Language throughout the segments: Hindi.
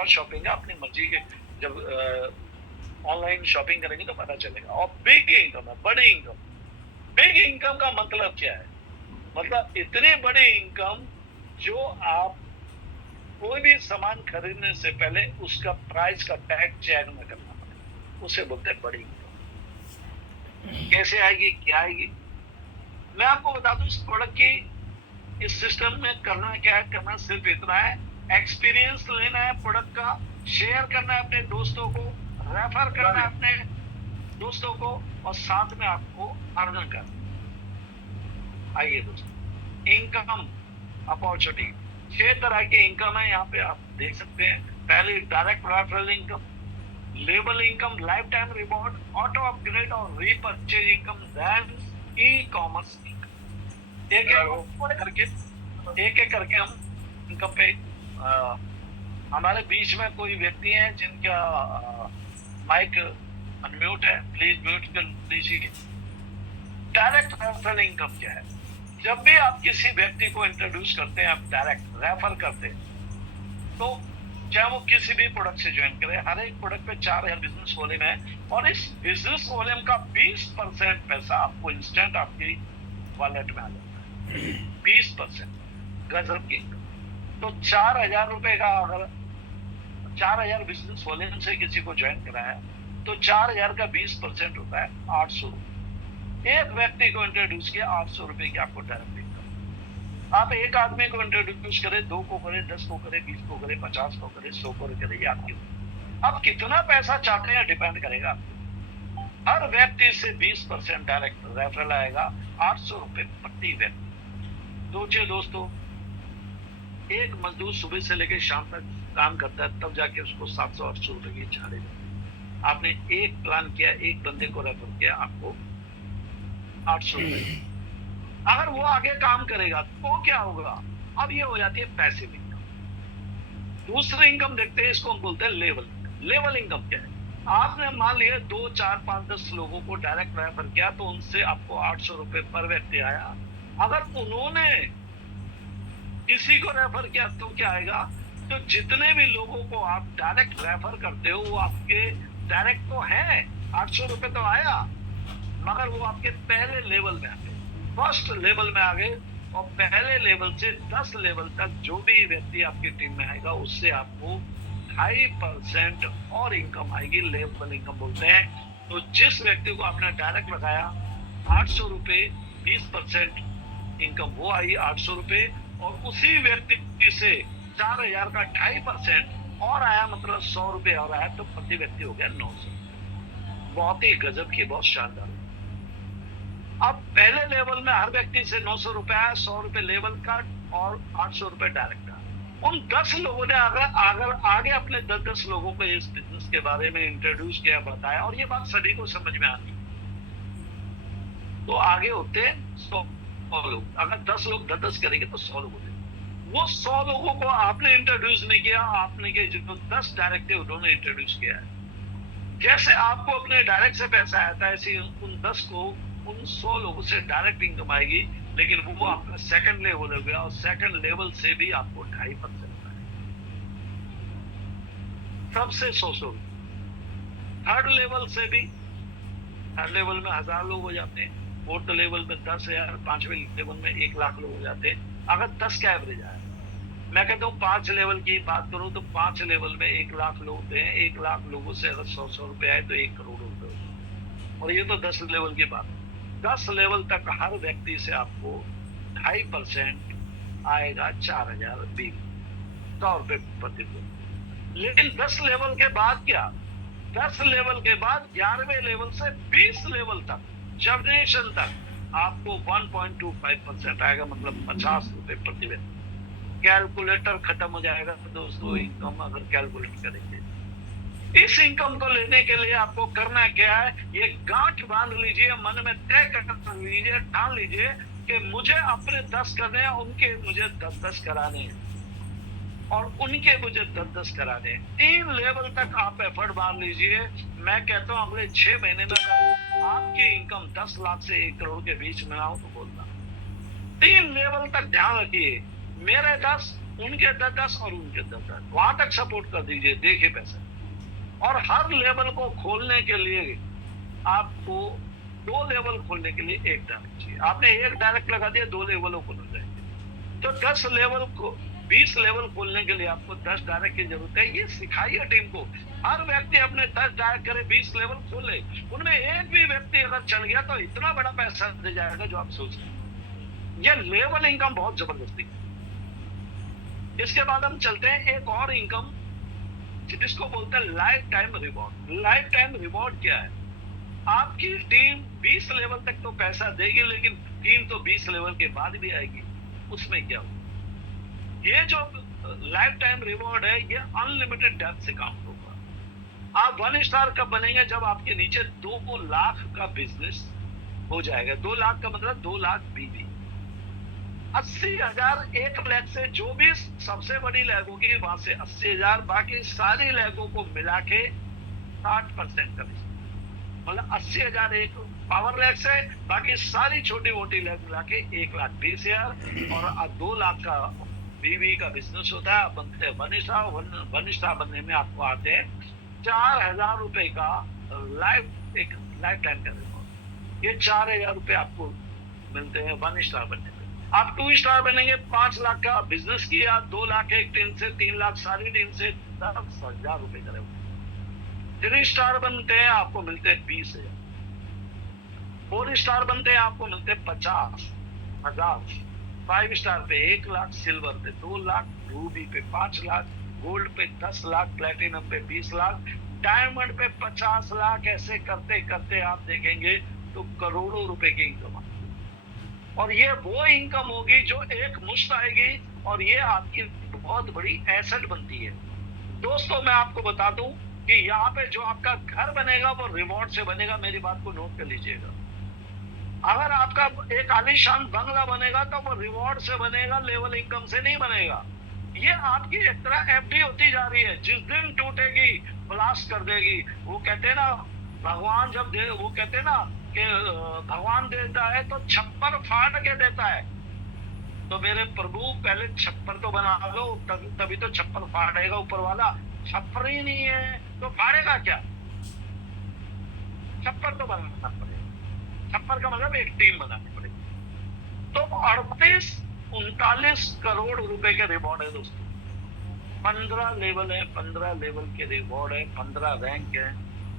लगातार शॉपिंग है, अपनी मर्जी के जब ऑनलाइन शॉपिंग करेंगे तो पता चलेगा। और बिग इनकम है, बड़ी इनकम। बिग इनकम का मतलब क्या है? मतलब इतनी बड़ी इनकम जो आप कोई भी सामान खरीदने से पहले उसका प्राइस का टैग चेक न करना पड़े, उसे बोलते हैं बड़ी इनकम। कैसे आएगी, क्या आएगी? मैं आपको बता दूं, इस प्रोडक्ट की, इस सिस्टम में करना क्या है, करना सिर्फ इतना है, एक्सपीरियंस लेना है प्रोडक्ट का, शेयर करना है अपने दोस्तों को, रेफर करना है अपने दोस्तों को, और साथ में आपको अर्न करना। आइए दोस्तों, इनकम अपॉर्चुनिटी, 6 तरह की इनकम है यहाँ पे, आप देख सकते हैं। पहले डायरेक्ट रेफरल इनकम, लेबल income, life time reward, auto upgrade और repurchase income, then e commerce income. एक एक करके हम इनकम पे हमारे बीच में कोई व्यक्ति हैं जिनका माइक अनम्यूट है, प्लीज म्यूट कर लीजिए। डायरेक्ट रेफरल इनकम क्या है? जब भी आप किसी व्यक्ति को इंट्रोड्यूस करते हैं, आप डायरेक्ट रेफर करते हैं, तो चाहे वो किसी भी प्रोडक्ट से ज्वाइन करे, हर एक प्रोडक्ट पे 4000 बिजनेस वॉल्यूम है, और इस बिजनेस वॉल्यूम का 20% पैसा आपको इंस्टेंट आपकी वॉलेट में आ जाता है। 20% गजब की इनकम। तो 4000 रुपए का, अगर 4000 बिजनेस वॉल्यूम से किसी को ज्वाइन कराया तो 4000 का 20% होता है 800 रुपए। एक व्यक्ति को इंट्रोड्यूस किया, 800 रुपए की आपको डायरेक्ट इनकम। आप एक आदमी को इंट्रोड्यूस करें, 2 को करें, 10 को करें, 20 को करें, 50 को करें, 100 को करें, ये आपकी, आप कितना पैसा चाहते हैं डिपेंड करेगा। हर व्यक्ति से 20% डायरेक्ट रेफरल आएगा, 800 रुपए प्रति व्यक्ति। सोचिए दोस्तों, एक मजदूर सुबह से लेकर शाम तक काम करता है, तब जाके उसको 700-800 रुपए की झाड़े देते। आपने एक प्लान किया, एक बंदे को रेफर किया, आपको 800 रुपए। अगर वो आगे काम करेगा तो क्या होगा? अब ये हो जाती है पैसिव इनकम। दूसरी इनकम देखते हैं, इसको हम बोलते हैं लेवल। लेवल इनकम क्या है? आपने मान लिया 2, 4, 5, 10 लोगों को डायरेक्ट रेफर किया, तो उनसे आपको 800 रुपए पर व्यक्ति आया। अगर उन्होंने किसी को रेफर किया तो क्या आएगा? तो जितने भी लोगों को आप डायरेक्ट रेफर करते हो वो आपके डायरेक्ट तो है, 800 रुपए तो आया, मगर वो आपके पहले लेवल में आ गए, फर्स्ट लेवल में आ गए। और पहले लेवल से 10 लेवल तक जो भी व्यक्ति आपकी टीम में आएगा, उससे आपको 2.5% और इनकम आएगी, लेवल इनकम बोलते हैं। तो जिस व्यक्ति को आपने डायरेक्ट लगाया 800 रुपए, 20% इनकम वो आई 800 रुपए, और उसी व्यक्ति से 4000 का 2.5% और आया, मतलब 100 रुपए और आया, तो प्रति व्यक्ति हो गया 900। बहुत ही गजब की, बहुत शानदार। अब पहले लेवल में हर व्यक्ति से 900 रुपए आया, 100 रुपए लेवल का और 800 रुपए डायरेक्ट का। उन 10 लोगों ने अगर आगे अपने 10 लोगों को इस बिजनेस के बारे में इंट्रोड्यूस किया, बताया, और ये बात सभी को समझ में आती, तो आगे होते 100 लोग। अगर 10 लोग 10 करेंगे तो 100 लोग होते। वो 100 लोगों को आपने इंट्रोड्यूस नहीं किया, आपने के जो 10 डायरेक्ट थे उन्होंने इंट्रोड्यूस किया है। जैसे आपको अपने डायरेक्ट से पैसा आया था, ऐसे उन 10 को, उन 100 लोगों से डायरेक्ट इनकम आएगी, लेकिन वो आपका सेकंड लेवल हो गया, और सेकंड लेवल से भी आपको 2.5% आएगा, सबसे 100। थर्ड लेवल से भी, थर्ड लेवल में 1000 लोग हो जाते हैं, फोर्थ लेवल में 10,000, 5वें लेवल में 1 लाख लोग हो जाते हैं। अगर 10 का एवरेज आया, मैं कहता हूँ 5 लेवल की बात करूं तो 5 लेवल में 1 लाख लोग होते हैं। 1 लाख लोगों से अगर 100 रुपए आए तो 1 करोड़ रुपए होते हैं। और ये तो 10 लेवल की बात। 10 लेवल तक हर व्यक्ति से आपको 2.5% आएगा, 4020, 100 रुपए प्रति व्यक्ति। लेकिन 10 लेवल के बाद क्या? 10 लेवल के बाद 11वें लेवल से 20 लेवल तक, जनरेशन तक, आपको 1.25% आएगा, मतलब 50 रुपए प्रति व्यक्ति। कैलकुलेटर खत्म हो जाएगा दोस्तों, इनकम अगर कैलकुलेट करेंगे। इस इनकम को लेने के लिए आपको करना क्या है? ये गांठ बांध लीजिए, मन में तय कर लीजिए, ठान लीजिए कि मुझे अपने 10 करने हैं, उनके मुझे 10-10 कराने हैं, और उनके मुझे 10-10 कराने हैं। 3 लेवल तक आप एफर्ट मार लीजिए। मैं कहता हूँ अगले 6 महीने में अगर आपकी इनकम 10 लाख से 1 करोड़ के बीच में आओ तो बोलना। 3 लेवल तक ध्यान रखिए, मेरे 10, उनके 10-10 और उनके 10-10 वहां तक सपोर्ट कर दीजिए, देखिए पैसा। और हर लेवल को खोलने के लिए आपको 2 लेवल खोलने के लिए 1 डायरेक्ट चाहिए। आपने 1 डायरेक्ट लगा दिया, 2 लेवलों को लग जाएंगे। तो 10 लेवल को 20 लेवल खोलने के लिए आपको 10 डायरेक्ट की जरूरत है। ये सिखाइए टीम को। हर व्यक्ति अपने 10 डायरेक्ट करे, 20 लेवल खोले। उनमें एक भी व्यक्ति अगर चल गया तो इतना बड़ा पैसा दे जाएगा जो आप सोच रहे हैं। ये लेवल इनकम बहुत जबरदस्ती है। इसके बाद हम चलते हैं एक और इनकम जिसको बोलते हैं life time reward. Life time reward क्या है? आपकी टीम 20 लेवल तक तो पैसा देगी, लेकिन टीम तो 20 लेवल के बाद भी आएगी। उसमें क्या होगा? ये जो लाइफ टाइम रिवॉर्ड है, ये अनलिमिटेड डेप्थ से काम होगा। आप 1 स्टार कब बनेंगे? जब आपके नीचे 2 लाख का बिजनेस हो जाएगा। 2 लाख का मतलब 2 लाख बीवी। 80,000 1 लाख से जो भी सबसे बड़ी लैग होगी वहां से 80,000, बाकी सारी लैगों को मिला के 60% का बिजनेस, मतलब 80,000 एक पावर लैग से, बाकी सारी छोटी मोटी लैग मिला के 1,20,000। और 2 लाख का बीवी का बिजनेस होता है। आप बनते हैं 1 स्टार। 1 स्टार बनने में आपको आते हैं 4,000 रुपए का एक लाइफ टाइम का रिवॉर्ड। ये 4,000 रुपए आपको मिलते हैं 1 स्टार बनने में। आप 2 स्टार बनेंगे, 5 लाख का बिजनेस किया, 2 लाख एक टीम से, 3 लाख सारी टीम से, 10,000 रुपए का रिवॉर्ड। 3 स्टार बनते हैं आपको मिलते हैं 20,000। 4 स्टार बनते हैं आपको मिलते हैं 50,000। 5 स्टार पे 1 लाख, सिल्वर पे 2 लाख, रूबी पे 5 लाख, गोल्ड पे 10 लाख, प्लेटिनम पे 20 लाख, डायमंड पे 50 लाख। ऐसे करते करते आप देखेंगे तो करोड़ों रुपए की इनकम। और ये वो इनकम होगी जो एक मुश्त आएगी, और ये आपकी बहुत बड़ी एसेट बनती है। दोस्तों, मैं आपको बता दूं कि यहाँ पे जो आपका घर बनेगा वो रिवॉर्ड से बनेगा। मेरी बात को नोट कर लीजिएगा। अगर आपका एक आलीशान बंगला बनेगा तो वो रिवॉर्ड से बनेगा, लेवल इनकम से नहीं बनेगा। ये आपकी एक तरह एफडी होती जा रही है। जिस दिन टूटेगी ब्लास्ट कर देगी। वो कहते हैं ना, भगवान जब दे, वो कहते हैं ना कि भगवान देता है तो छप्पर फाड़ के देता है। तो मेरे प्रभु पहले छप्पर तो बना लो, तभी तो छप्पर फाड़ेगा ऊपर वाला। छप्पर ही नहीं है तो फाड़ेगा क्या? छप्पर तो बनाना पड़ेगा। छप्पर का मतलब एक टीम बनानी पड़ेगी। तो 38-39 करोड़ रुपए के रिवॉर्ड है दोस्तों। 15 लेवल है, 15 लेवल के रिवॉर्ड है, 15 रैंक है,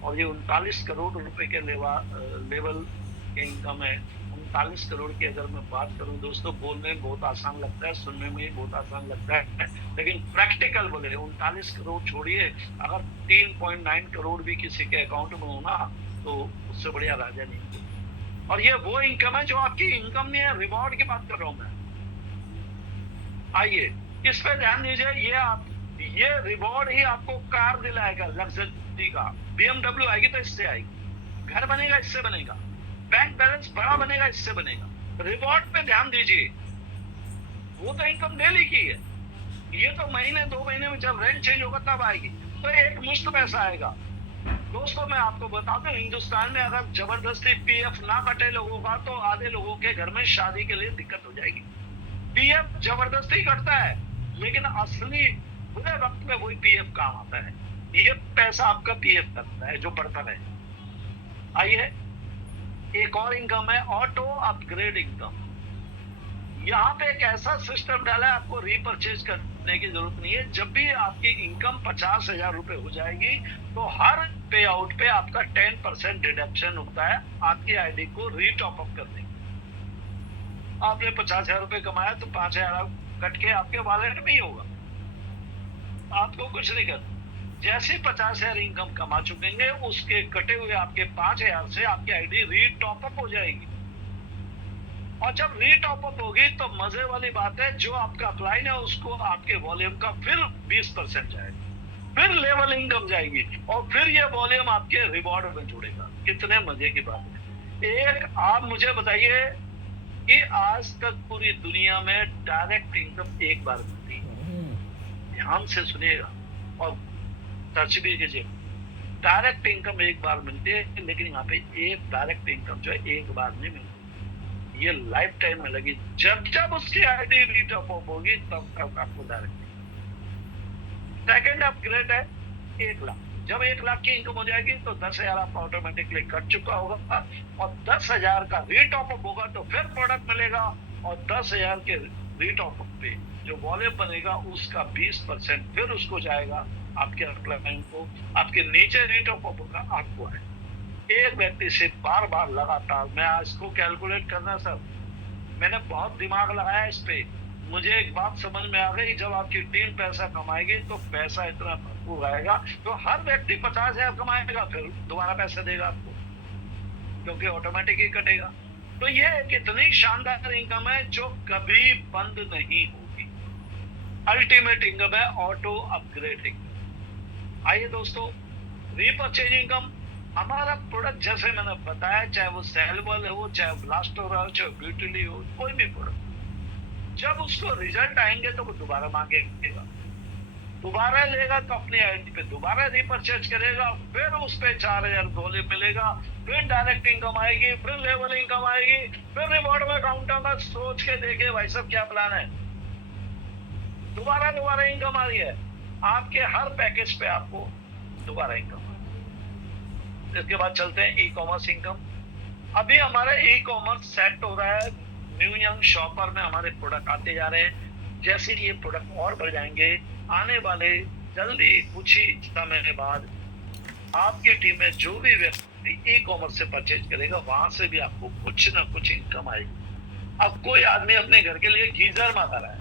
और ये 39 करोड़ रुपए के लेवल के इनकम है। 39 करोड़ की अगर मैं बात करूं दोस्तों, बोलने में बहुत आसान लगता है, सुनने में भी बहुत आसान लगता है, लेकिन प्रैक्टिकल बोले 39 करोड़ छोड़िए, अगर 3.9 करोड़ भी किसी के अकाउंट में हो ना, तो उससे बढ़िया राजा नहीं। और ये वो इनकम है जो आपकी इनकम नहीं है, रिवॉर्ड की बात कर रहा हूं मैं। आइए इस पे ध्यान दीजिए। ये रिवॉर्ड ही आपको कार दिलाएगा, लग्जरी का। BMW आएगी तो इससे आएगी, घर बनेगा इससे बनेगा, बैंक बैलेंस बड़ा बनेगा इससे बनेगा। रिवॉर्ड पे ध्यान दीजिए। वो तो इनकम डेली की है, ये तो महीने 2 महीने में जब रैंक चेंज होगा तब आएगी, तो एक मुश्त पैसा आएगा। दोस्तों, मैं आपको बता दूं, हिंदुस्तान में अगर जबरदस्ती पीएफ ना कटे लोगों का, तो आधे लोगों के घर में शादी के लिए दिक्कत हो जाएगी। पीएफ जबरदस्ती कटता है, लेकिन असली बुरे वक्त में वही पीएफ काम आता है। ये पैसा आपका पीएफ करता है जो बढ़ता है। आइए, एक और इनकम है ऑटो अपग्रेड इनकम। यहाँ पे एक ऐसा सिस्टम डाला है, आपको रीपरचेज करने की जरूरत नहीं है। जब भी आपकी इनकम 50,000 रुपए हो जाएगी, तो हर पे आउट पे आपका 10% डिडक्शन होता है आपकी आईडी को रीटॉप अप करने। आपने 50,000 रुपए कमाया तो 5,000 कट के आपके वॉलेट में ही होगा, आपको कुछ नहीं करना। जैसे 50,000 इनकम कमा चुकेंगे, उसके कटे हुए आपके 5,000 से आपकी आईडी रीटॉप अप हो जाएगी। और जब रीटॉप अप होगी तो मजे वाली बात है, जो आपका अपलाइन है उसको आपके वॉल्यूम का फिर 20% जाएगा, फिर लेवल इनकम जाएगी, और फिर ये वॉल्यूम आपके रिवॉर्ड में जुड़ेगा। कितने मजे की बात है। एक आप मुझे बताइए कि आज तक पूरी दुनिया में डायरेक्ट इनकम एक बार मिलती है। ध्यान से सुनिएगा और सर्च भी कीजिए। डायरेक्ट इनकम एक बार मिलती है, लेकिन यहाँ पे एक डायरेक्ट इनकम जो है एक बार नहीं मिलती, ये लाइफ टाइम में लगी। जब जब उसकी आईडी रीटॉप अप होगी तब तक आपको डायरेक्ट सेकंड अपग्रेड है 1 लाख। जब 1 लाख की इनकम हो जाएगी तो 10,000 आपका ऑटोमेटिकली कट चुका होगा, और 10,000 का रीटॉप अप होगा तो फिर प्रोडक्ट मिलेगा, और 10,000 के रीटॉप अप पे जो वॉल्यूम बनेगा उसका 20% फिर उसको जाएगा आपके क्लाइंट को, आपके नीचे रीटॉप अप होगा आपको है। एक व्यक्ति से बार बार लगातार, मैं आज को कैलकुलेट करना सर, मैंने बहुत दिमाग लगाया इस पे, मुझे एक बात समझ में आ गई, जब आपकी टीम पैसा कमाएगी तो पैसा इतना भरपूर आएगा तो हर व्यक्ति 50,000 कमाएगा, फिर दोबारा पैसा देगा आपको, क्योंकि ऑटोमेटिक ही कटेगा। तो ये एक इतनी शानदार इनकम है जो कभी बंद नहीं होगी। अल्टीमेट इनकम है ऑटो अपग्रेड इनकम। आइए दोस्तों, रीपर्चेज इनकम, हमारा प्रोडक्ट जैसे मैंने बताया, चाहे वो सेलेबल हो, चाहे ब्लास्टर हो, चाहे ब्यूटिली हो, कोई भी प्रोडक्ट, जब उसको रिजल्ट आएंगे तो वो दोबारा मांगेगा, दोबारा लेगा तो अपनी आईडी पे दोबारा रीपर्चेज करेगा, फिर उस पे 4,000 डॉलर मिलेगा, फिर डायरेक्ट इनकम आएगी, फिर लेवल इनकम आएगी, फिर रिवॉर्ड में काउंटर में सोच के देखे भाई साहब क्या प्लान है, दोबारा इनकम आ रही है आपके हर पैकेज पे, आपको दोबारा इनकम। इसके बाद चलते हैं ई कॉमर्स इनकम। अभी हमारा ई कॉमर्स सेट हो रहा है, न्यू यंग शॉपर में हमारे प्रोडक्ट आते जा रहे हैं। जैसे ये प्रोडक्ट और बढ़ जाएंगे आने वाले जल्दी कुछ ही समय बाद, आपकी टीम में जो भी व्यक्ति ई कॉमर्स से परचेज करेगा वहां से भी आपको कुछ ना कुछ इनकम आएगी। अब कोई आदमी अपने घर के लिए गीजर मंगा रहा है,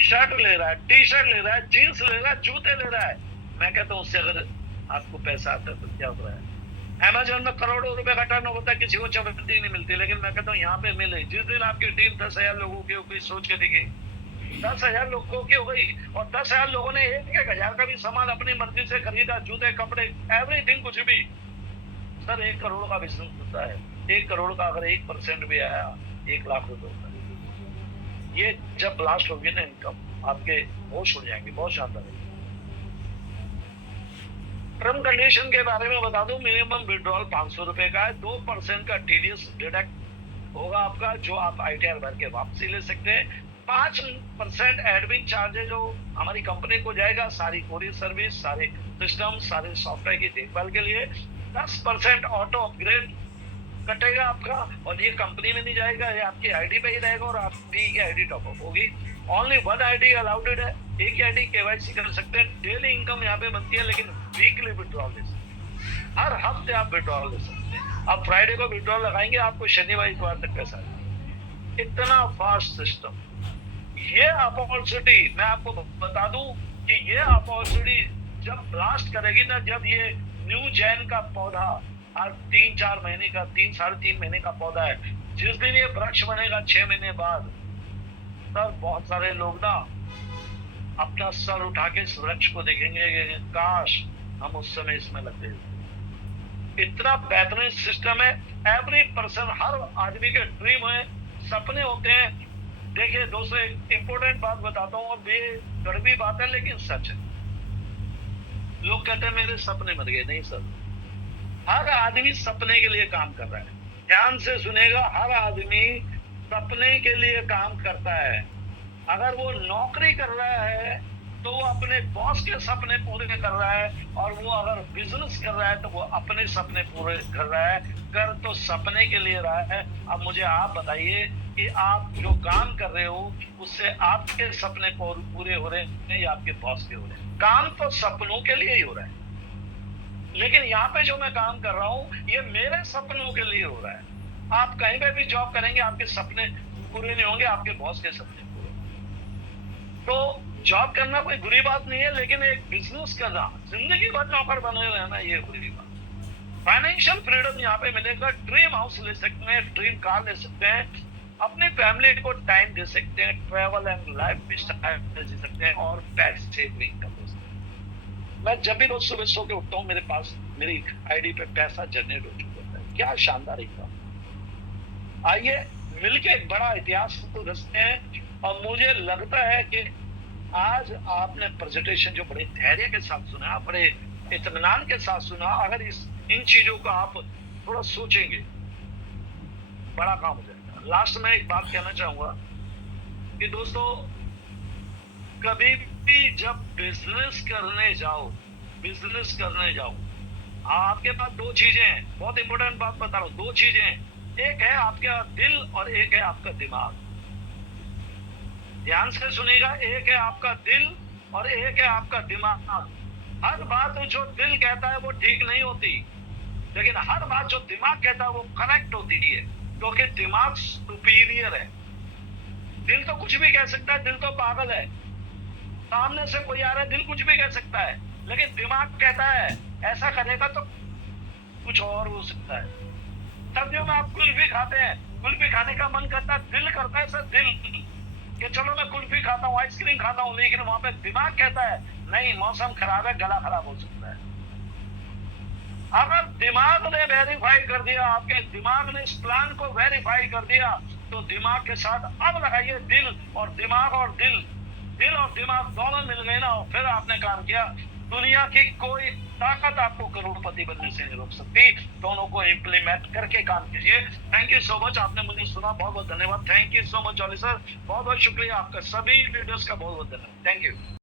शर्ट ले रहा है, टी शर्ट ले रहा है, जीन्स ले रहा है, जूते ले रहा है, मैं कहता हूँ उससे अगर आपको पैसा आता है तो क्या हो रहा है। अमेजोन में करोड़ों रुपए का टर्न होता है, किसी को चवन्नी नहीं मिलती, लेकिन मैं कहता हूँ यहाँ पे मिले। जिस दिन आपकी टीम 10,000 लोगों की हो गई, सोच के देखिए 10,000 लोगों की हो गई, और 10,000 लोगों ने 1,000 का भी सामान अपनी मर्जी से खरीदा, जूते, कपड़े, एवरीथिंग, कुछ भी। सर 1 करोड़ का बिजनेस होता है, 1 करोड़ का अगर 1% भी आया 1 लाख रुपए होता है। ये जब ब्लास्ट होगी ना इनकम, आपके होश उड़ जाएंगे, बहुत शानदार है। टर्म कंडीशन के बारे में बता दूं, मिनिमम विड्रॉल 500 रुपए का है, 2% का टीडीएस डिडक्ट होगा आपका, जो आप आईटीआर भर के वापसी ले सकते हैं। 5% एडमिन चार्जेज जो हमारी कंपनी को जाएगा, सारी कोरियर सर्विस, सारे सिस्टम, सारे सॉफ्टवेयर की देखभाल के लिए। 10% ऑटो अपग्रेड कटेगा आपका, और ये कंपनी में नहीं जाएगा, ये आपकी आईडी पे ही रहेगा, और आपकी आईडी टॉपअप होगी। ओनली 1 आईडी अलाउडेड है, एक ही आईडी केवाईसी कर सकते हैं। डेली इनकम यहाँ पे बनती है, लेकिन वीकली विड्रॉल ले सकते हैं, हर हफ्ते आप विड्रॉल ले सकते हैं। आप फ्राइडे को विड्रॉल लगाएंगे, आपको शनिवार इतवार तक पैसा आएगा। इतना फास्ट सिस्टम। ये अपॉर्चुनिटी मैं आपको बता दूं कि ये अपॉर्चुनिटी जब ब्लास्ट करेगी ना, जब ये न्यू जैन का पौधा आज 3-4 महीने का, 3-3.5 महीने का पौधा है, जिस दिन ये वृक्ष बनेगा 6 महीने बाद, सर बहुत सारे लोग ना अपना सर उठा के इस वृक्ष को देखेंगे कि काश हम उस समय इसमें लगते। इतना बेहतरीन सिस्टम है। एवरी पर्सन, हर आदमी के ड्रीम है, सपने होते हैं। देखिए दोस्तों, एक इंपॉर्टेंट बात बताता हूँ, और ये कड़वी बात है लेकिन सच है। लोग कहते हैं मेरे सपने मर गए, नहीं सर, हर आदमी सपने के लिए काम कर रहा है। ध्यान से सुनेगा, हर आदमी सपने के लिए काम करता है। अगर वो नौकरी कर रहा है तो वो अपने बॉस के सपने पूरे कर रहा है, और वो अगर बिजनेस कर रहा है तो वो अपने सपने पूरे कर रहा है। कर तो सपने के लिए रहा है। अब मुझे आप बताइए कि आप जो काम कर रहे हो उससे आपके सपने पूरे हो रहे हैं या आपके बॉस के हो रहे हैं? काम तो सपनों के लिए ही हो रहा है, लेकिन यहाँ पे जो मैं काम कर रहा हूँ ये मेरे सपनों के लिए हो रहा है। आप कहीं पे भी जॉब करेंगे, आपके सपने पूरे नहीं होंगे, आपके बॉस के सपने पूरे। तो जॉब करना कोई बुरी बात नहीं है, लेकिन एक बिजनेस करना, जिंदगी भर नौकर बने रहना, ये बुरी बात। फाइनेंशियल फ्रीडम यहाँ पे मिलेगा। ड्रीम हाउस ले सकते हैं, ड्रीम कार ले सकते हैं, अपनी फैमिली को टाइम दे सकते हैं, ट्रैवल एंड लाइफ स्टाइल जी सकते हैं, और पैसिव इनकम हो सकते हैं। मैं जब भी रोज सुबह सो के उठता हूँ, मेरे पास मेरी आईडी पे पैसा जनरेट हो चुका है। क्या शानदार इनकम। आइए मिलके एक बड़ा इतिहास को रचते हैं। और मुझे लगता है कि आज आपने प्रेजेंटेशन जो बड़े धैर्य के साथ सुना, बड़े इत्मीनान के साथ सुना, अगर इन चीजों का आप थोड़ा सोचेंगे, बड़ा काम हो जाएगा। लास्ट में एक बात कहना चाहूंगा कि दोस्तों, कभी भी जब बिजनेस करने जाओ, आपके पास दो चीजें हैं, बहुत इंपॉर्टेंट बात बता रहा हूं, दो चीजें हैं, एक है आपका दिल और एक है आपका दिमाग। ध्यान से सुनिएगा, एक है आपका दिल और एक है आपका दिमाग। हर बात जो दिल कहता है वो ठीक नहीं होती, लेकिन हर बात जो दिमाग कहता है वो करेक्ट होती है, क्योंकि दिमाग सुपीरियर है। दिल तो कुछ भी कह सकता है, दिल तो पागल है। सामने से कोई आ रहा है, दिल कुछ भी कह सकता है, लेकिन दिमाग कहता है ऐसा करेगा तो कुछ और हो सकता है। सर्दियों में आप कुल्फी खाते हैं, कुल्फी खाने का मन करता है, दिल करता है सर, दिल कि चलो मैं कुल्फी खाता हूँ, आइसक्रीम खाता हूँ, लेकिन वहां पे दिमाग कहता है नहीं, मौसम खराब है, गला खराब हो सकता है। अगर दिमाग ने वेरीफाई कर दिया, आपके दिमाग ने इस प्लान को वेरीफाई कर दिया, तो दिमाग के साथ अब लगाइए दिल और दिमाग, और दिल और दिमाग दोनों मिल गए ना, और फिर आपने काम किया। दुनिया की कोई ताकत आपको करोड़पति बनने से नहीं रोक सकती। दोनों को इंप्लीमेंट करके काम कीजिए। थैंक यू सो मच, आपने मुझे सुना, बहुत बहुत धन्यवाद। Thank you so much jolly sir, बहुत बहुत शुक्रिया आपका, सभी वीडियोस का बहुत बहुत धन्यवाद। Thank you.